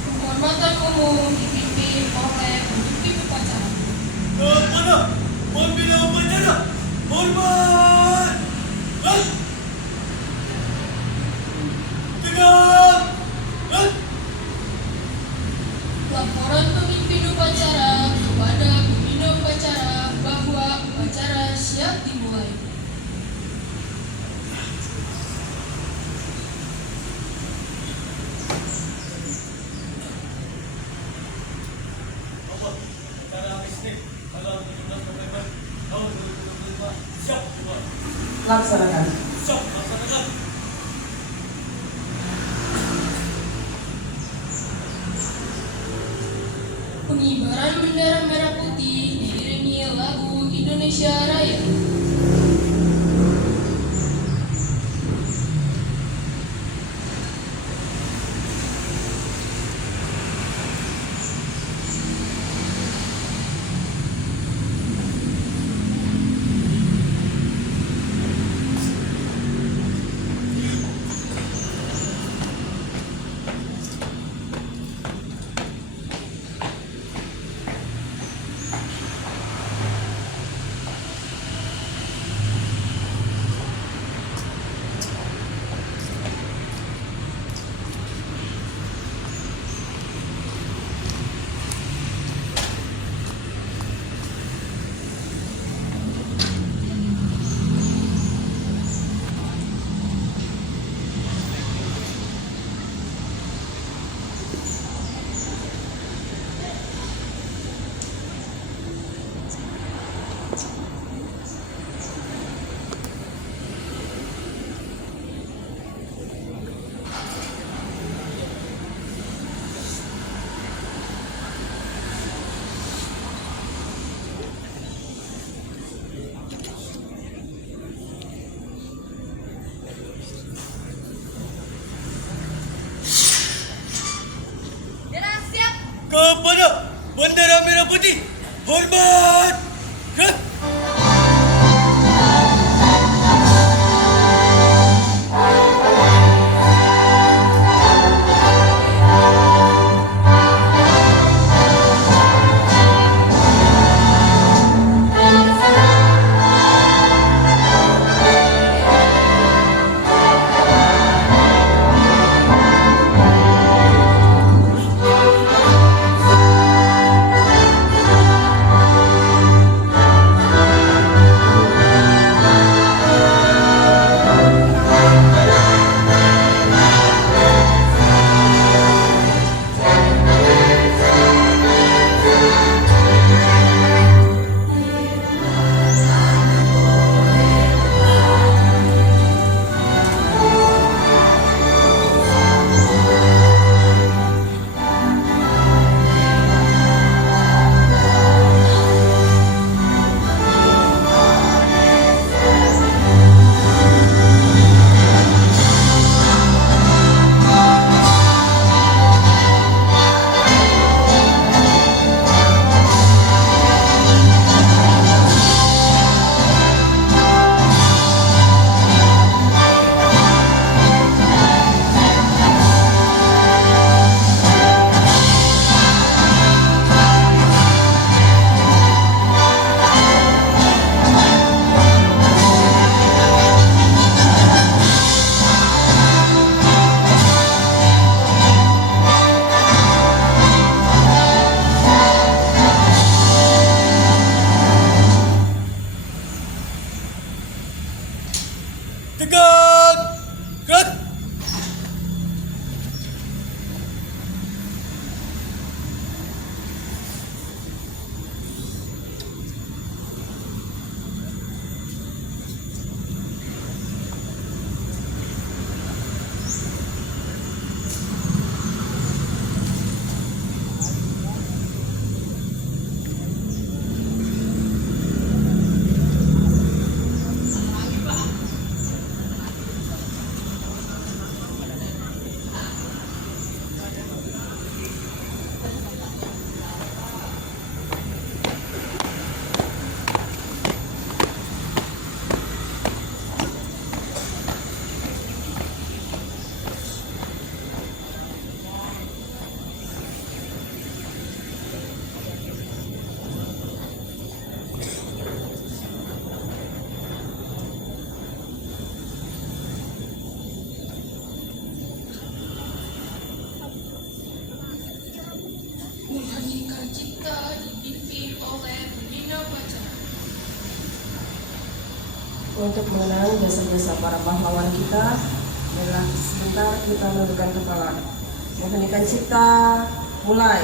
Penghormatan umum dipimpin oleh pemimpin upacara. Kepada pembina upacara, hormat! Tegak! Laporan pemimpin upacara kepada pembina upacara bahwa upacara siap dimulai. Acara bisnis tanggal 17 November tahun 2025 siap dimulai. Laksanakan. Siap laksanakan. Pengibaran bendera merah putih diiringi lagu Indonesia Raya. untuk mengenang jasa-jasa para pahlawan kita. Adalah sebentar kita menundukkan kepala. Mengheningkan cipta, mulai.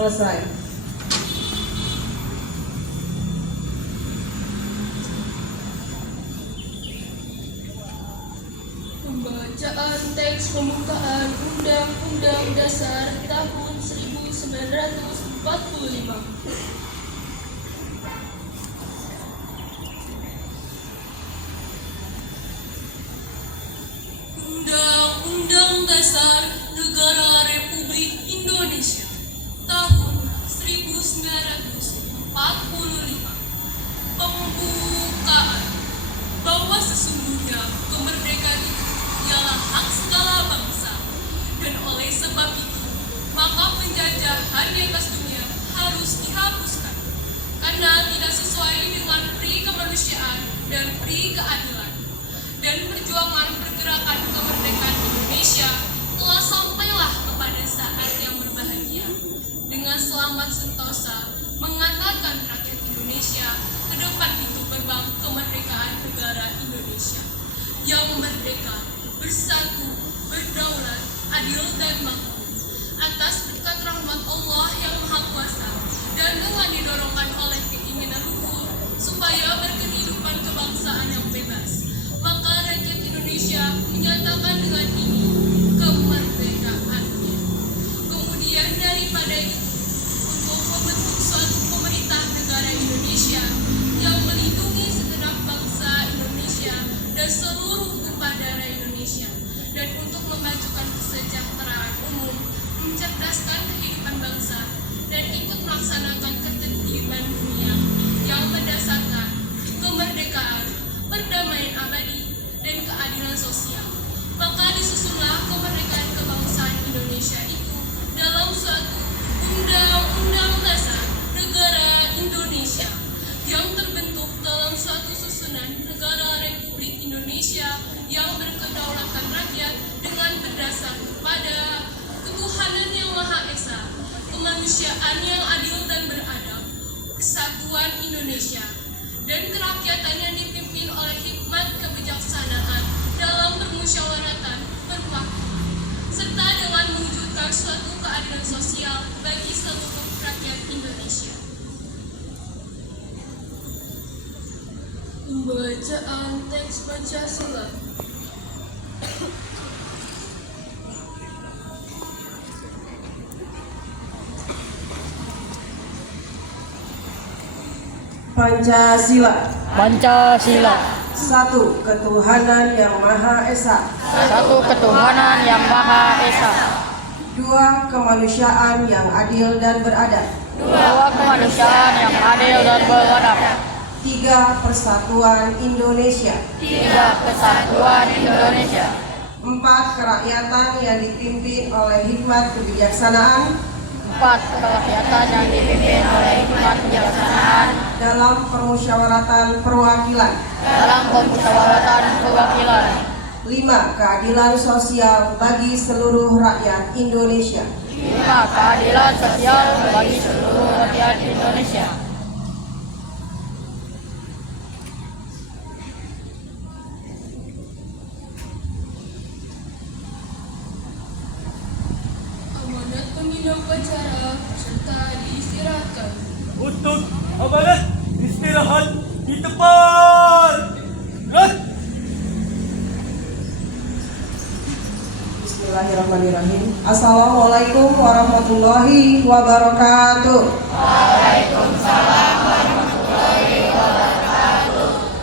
Selesai. Pembacaan teks pembukaan Undang-Undang Dasar tahun 1945. Undang-Undang Dasar Negara Republik Indonesia tahun 1945. Pembukaan bahwa sesungguhnya kemerdekaan itu ialah hak segala bangsa, dan oleh sebab itu maka penjajahan di atas dunia harus dihapuskan karena tidak sesuai dengan pri kemanusiaan dan pri keadilan. Dan perjuangan pergerakan kemerdekaan Indonesia telah sampailah kepada saat yang berbahagia dengan selamat sentosa mengantarkan rakyat Indonesia ke depan pintu gerbang kemerdekaan negara Indonesia yang merdeka, bersatu, berdaulat, adil dan makmur atas berkat rahmat Allah yang Maha Kuasa, dan dengan didorongkan oleh keinginan luhur supaya berkehidupan kebangsaan yang bebas, maka rakyat Indonesia menyatakan dengan ini kemerdekaannya. Kemudian daripada itu, untuk membentuk suatu pemerintah negara Indonesia yang melindungi segenap bangsa Indonesia dan seluruh tumpah darah Indonesia, dan untuk memajukan kesejahteraan umum, mencerdaskan kehidupan bangsa, dan ikut melaksanakan ketertiban dunia yang berdasarkan kemerdekaan, perdamaian abadi, dan keadilan sosial. Maka disusunlah kemerdekaan kebangsaan Indonesia itu dalam suatu Undang-Undang Dasar Negara Indonesia yang terbentuk dalam suatu susunan negara Republik Indonesia yang berkedaulatan rakyat dengan berdasar pada ketuhanan yang Maha Esa, kemanusiaan yang adil dan beradab, persatuan Indonesia, dan kerakyatan yang dipimpin oleh hikmat kebijaksanaan dalam permusyawaratan berwaktu, serta dengan mewujudkan suatu keadilan sosial bagi seluruh rakyat Indonesia. Pembacaan teks Pancasila. Pancasila. Pancasila. Satu, ketuhanan yang Maha Esa. Satu ketuhanan yang Maha Esa. Dua, kemanusiaan yang adil dan beradab. Dua kemanusiaan yang adil dan beradab. Tiga, persatuan Indonesia. Tiga kesatuan Indonesia. Empat, kerakyatan yang dipimpin oleh hikmat kebijaksanaan 4. Kegiatan yang dipimpin oleh hikmat kebijaksanaan dalam permusyawaratan perwakilan. dalam pemusyawaratan perwakilan. 5. Keadilan sosial bagi seluruh rakyat Indonesia. 5. Keadilan sosial bagi seluruh rakyat Indonesia. Amanat pembina upacara serta diistirahatkan. Untuk amanat istirahat di tempat. Gerak. Bismillahirrahmanirrahim. Assalamualaikum warahmatullahi wabarakatuh.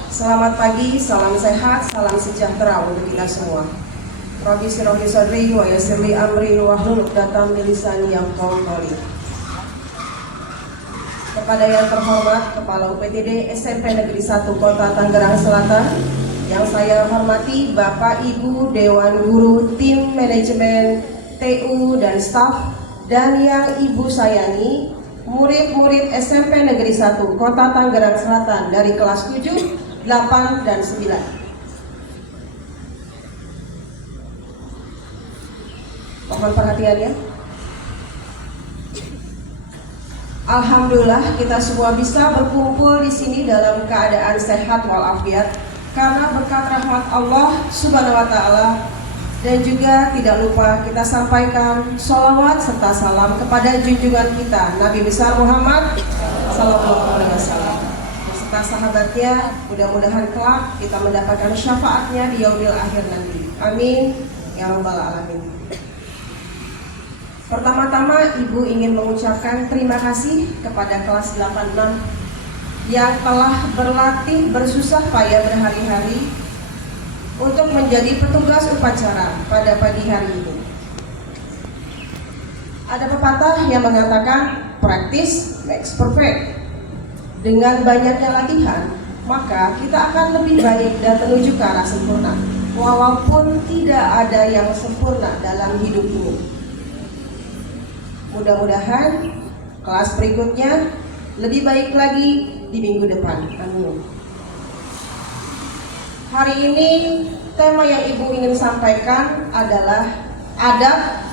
Selamat pagi, salam sehat, salam sejahtera untuk kita semua. Rabbi sirahli sadri wa yassirli amri wahlul 'uqdatam min lisani yafqahu qawli. Kepada yang terhormat Kepala UPTD SMP Negeri 1 Kota Tangerang Selatan, yang saya hormati Bapak Ibu Dewan Guru, tim manajemen TU dan staf, dan yang Ibu sayangi murid-murid SMP Negeri 1 Kota Tangerang Selatan dari kelas 7, 8, dan 9. Mohon perhatiannya. Alhamdulillah kita semua bisa berkumpul di sini dalam keadaan sehat walafiat karena berkat rahmat Allah Subhanahu wa taala, dan juga tidak lupa kita sampaikan sholawat serta salam kepada junjungan kita Nabi besar Muhammad sallallahu alaihi wasallam beserta sahabatnya. Mudah-mudahan kelak kita mendapatkan syafaatnya di yaumil akhir nanti. Amin ya rabbal alamin. Pertama-tama Ibu ingin mengucapkan terima kasih kepada kelas 86 yang telah berlatih bersusah payah berhari-hari untuk menjadi petugas upacara pada pagi hari ini. Ada pepatah yang mengatakan practice makes perfect. Dengan banyaknya latihan, maka kita akan lebih baik dan menuju ke arah sempurna. Walaupun tidak ada yang sempurna dalam hidup ini. Mudah-mudahan kelas berikutnya lebih baik lagi di minggu depan. Amin. Hari ini tema yang Ibu ingin sampaikan adalah adab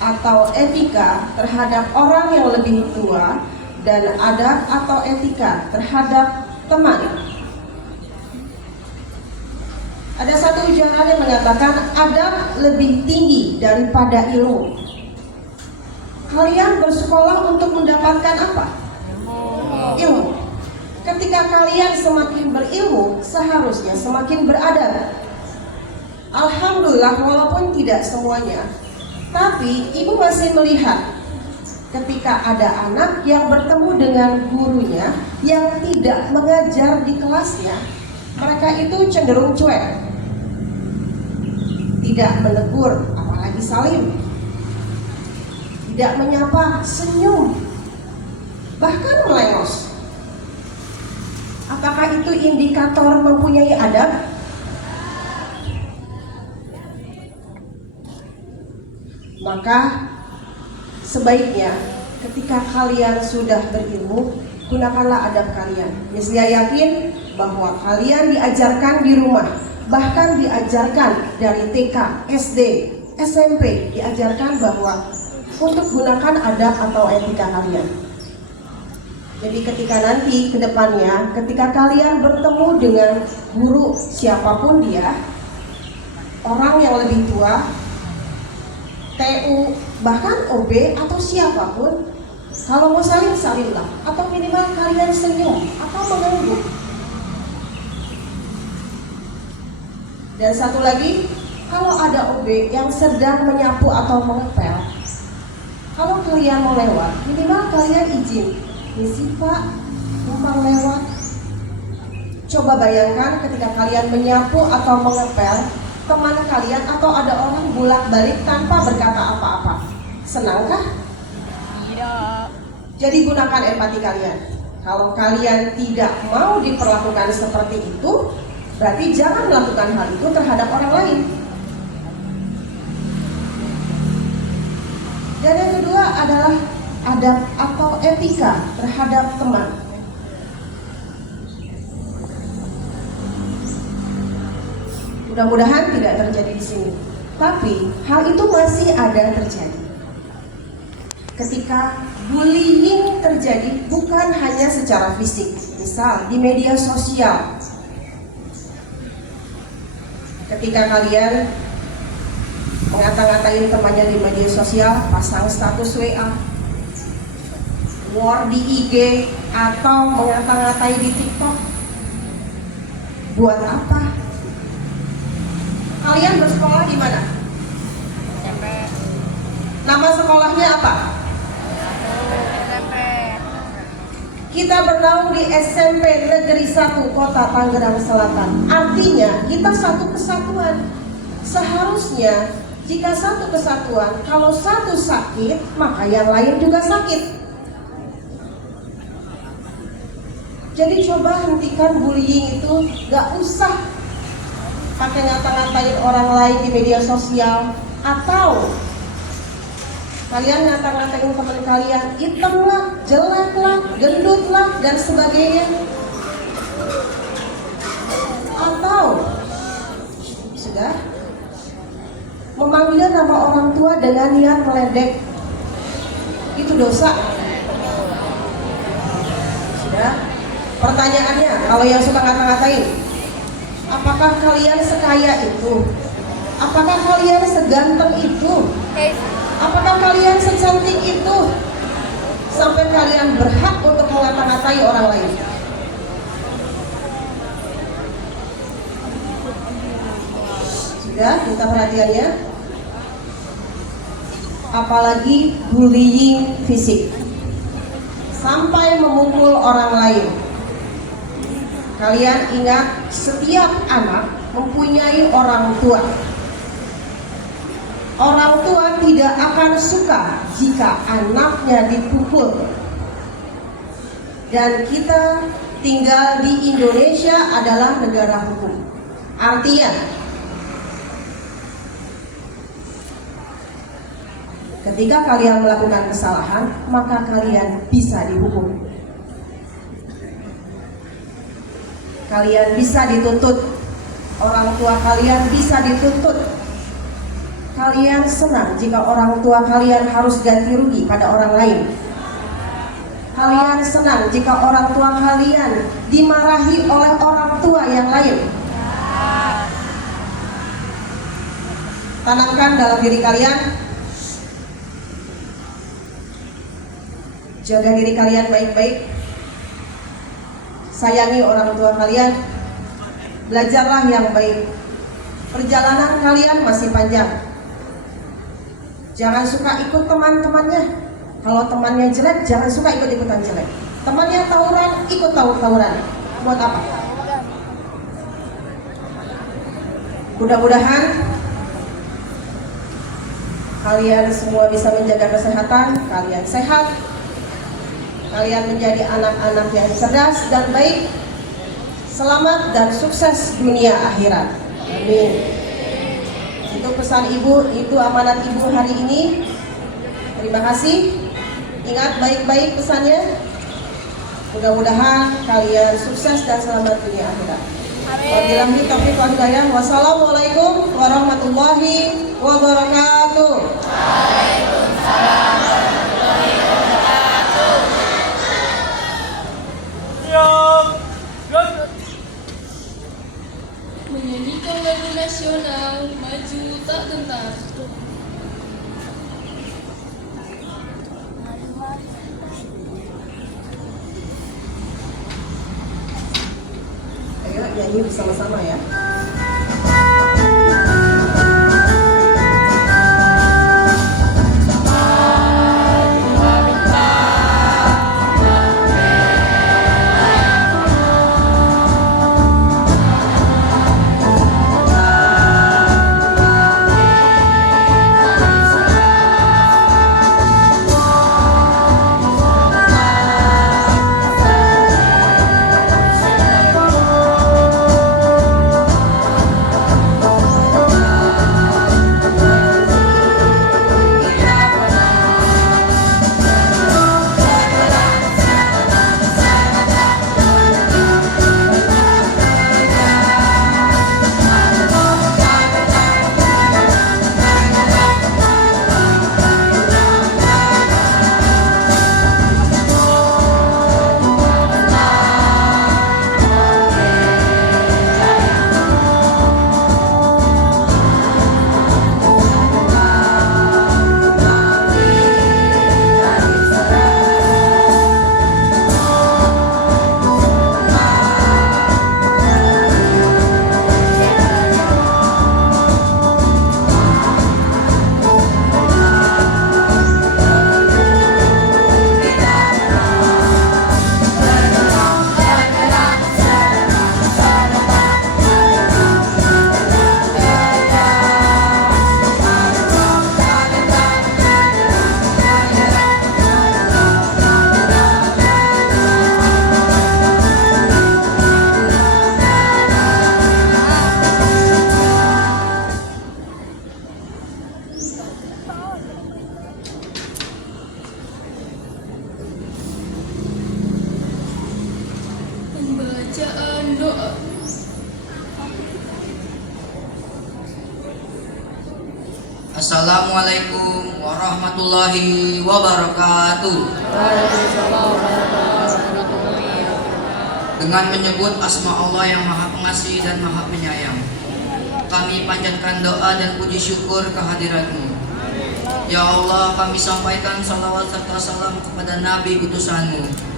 atau etika terhadap orang yang lebih tua dan adab atau etika terhadap teman. Ada satu ujaran yang mengatakan adab lebih tinggi daripada ilmu. Kalian bersekolah untuk mendapatkan apa? Ilmu. Ketika kalian semakin berilmu, seharusnya semakin beradab. Alhamdulillah, walaupun tidak semuanya, tapi Ibu masih melihat ketika ada anak yang bertemu dengan gurunya yang tidak mengajar di kelasnya, mereka itu cenderung cuek, tidak menegur, apalagi salim, tidak menyapa, senyum, bahkan melengos. Apakah itu indikator mempunyai adab? Maka sebaiknya ketika kalian sudah berilmu, gunakanlah adab kalian. Saya yakin bahwa kalian diajarkan di rumah, bahkan diajarkan dari TK, SD, SMP, diajarkan bahwa untuk gunakan adab atau etika kalian. Jadi ketika nanti ke depannya, ketika kalian bertemu dengan guru siapapun dia, orang yang lebih tua, TU, bahkan OB atau siapapun, kalau mau saling salimlah, atau minimal kalian senyum atau mengangguk. Dan satu lagi, kalau ada OB yang sedang menyapu atau mengepel, kalau kalian mau lewat, minimal kalian izin, misi Pak, numpang lewat. Coba bayangkan ketika kalian menyapu atau mengepel, teman kalian atau ada orang bolak-balik tanpa berkata apa-apa, senangkah? Tidak. Jadi gunakan empati kalian. Kalau kalian tidak mau diperlakukan seperti itu, berarti jangan melakukan hal itu terhadap orang lain. Dan yang kedua adalah adab atau etika terhadap teman. Mudah-mudahan tidak terjadi di sini. Tapi hal itu masih ada terjadi. Ketika bullying terjadi bukan hanya secara fisik, misal di media sosial. Ketika kalian mengata-ngatain temannya di media sosial, pasang status WA, war di IG, atau mengata-ngatai di TikTok, buat apa? Kalian bersekolah di mana? SMP. Nama sekolahnya apa? SMP. Kita bernaung di SMP Negeri 1 Kota Tangerang Selatan. Artinya kita satu kesatuan. Seharusnya jika satu kesatuan, kalau satu sakit, maka yang lain juga sakit. Jadi coba hentikan bullying itu, gak usah pakai ngata-ngatain orang lain di media sosial, atau kalian ngata-ngatain teman kalian hitam lah, jelek lah, gendut lah, dan sebagainya. Atau sudah memanggil nama orang tua dengan niat meledek, itu dosa. Sudah. Pertanyaannya, kalau yang suka ngata-ngatain, apakah kalian sekaya itu? Apakah kalian seganteng itu? Apakah kalian secantik itu? Sampai kalian berhak untuk mengata-ngatai orang lain? Sudah, minta perhatiannya. Apalagi bullying fisik sampai memukul orang lain. Kalian ingat, setiap anak mempunyai orang tua. Orang tua tidak akan suka jika anaknya dipukul. Dan kita tinggal di Indonesia adalah negara hukum. Artinya, ketika kalian melakukan kesalahan, maka kalian bisa dihukum. Kalian bisa dituntut. Orang tua kalian bisa dituntut. Kalian senang jika orang tua kalian harus ganti rugi pada orang lain. Kalian senang jika orang tua kalian dimarahi oleh orang tua yang lain. Tanamkan dalam diri kalian, jaga diri kalian baik-baik. Sayangi orang tua kalian. Belajarlah yang baik. Perjalanan kalian masih panjang. Jangan suka ikut teman-temannya. Kalau temannya jelek, jangan suka ikut-ikutan jelek. Temannya tawuran, ikut tawuran. Buat apa? Mudah-mudahan kalian semua bisa menjaga kesehatan. Kalian sehat. Kalian menjadi anak-anak yang cerdas dan baik. Selamat dan sukses dunia akhirat. Amin. Itu pesan ibu, itu amanat ibu hari ini. Terima kasih. Ingat baik-baik pesannya. Mudah-mudahan kalian sukses dan selamat dunia akhirat. Wabillahi taufiq wal hidayah. Wassalamualaikum warahmatullahi wabarakatuh. Waalaikumsalam. Menyanyikan lagu nasional, maju tak gentar. Ayo nyanyi bersama-sama ya. Bacaan doa. Assalamualaikum warahmatullahi wabarakatuh. Dengan menyebut asma Allah yang maha pengasih dan maha penyayang, kami panjatkan doa dan puji syukur kehadirat-Mu. Ya Allah, kami sampaikan salawat serta salam kepada Nabi utusan-Mu.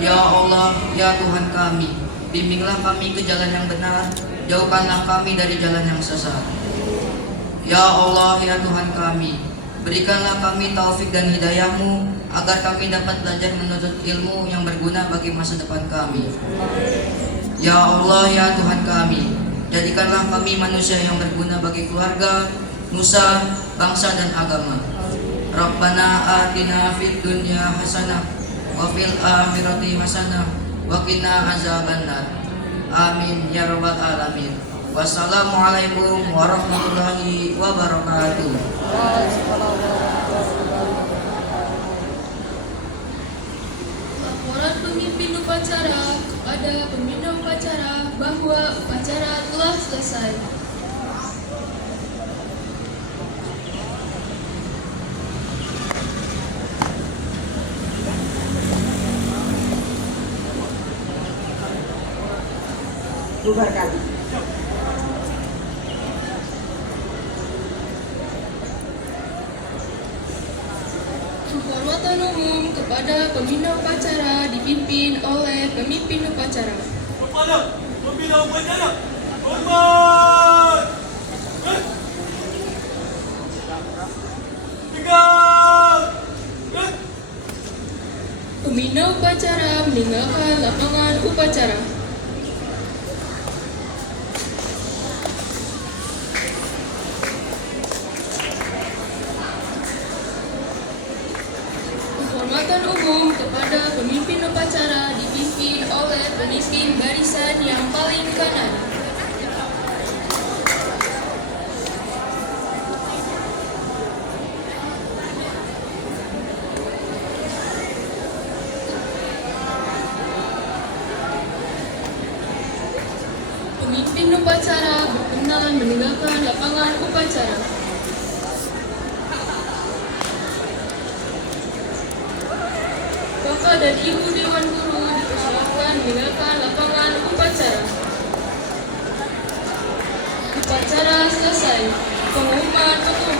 Ya Allah, ya Tuhan kami, bimbinglah kami ke jalan yang benar, jauhkanlah kami dari jalan yang sesat. Ya Allah, ya Tuhan kami, berikanlah kami taufik dan hidayah-Mu agar kami dapat belajar menuntut ilmu yang berguna bagi masa depan kami. Ya Allah, ya Tuhan kami, jadikanlah kami manusia yang berguna bagi keluarga, nusa, bangsa dan agama. Rabbana atina fid dunya hasanah wa fil akhirati hasanah wa qina azabannar. Amin ya rabbal alamin. Wassalamualaikum warahmatullahi wabarakatuh. Laporan pemimpin upacara kepada pembina upacara bahwa upacara telah selesai. Bubarkan. Penghormatan umum kepada pembina upacara dipimpin oleh pemimpin upacara. Kepada pembina upacara, hormat. Tegak. Pembina upacara meninggalkan lapangan upacara. Penghormatan umum kepada pemimpin upacara dipimpin oleh pemimpin barisan yang paling kanan. Pemimpin upacara berkenan meninggalkan lapangan upacara. Bapak dan Ibu Dewan Guru dipersilakan meninggalkan lapangan upacara. Upacara selesai. Pengumuman umum.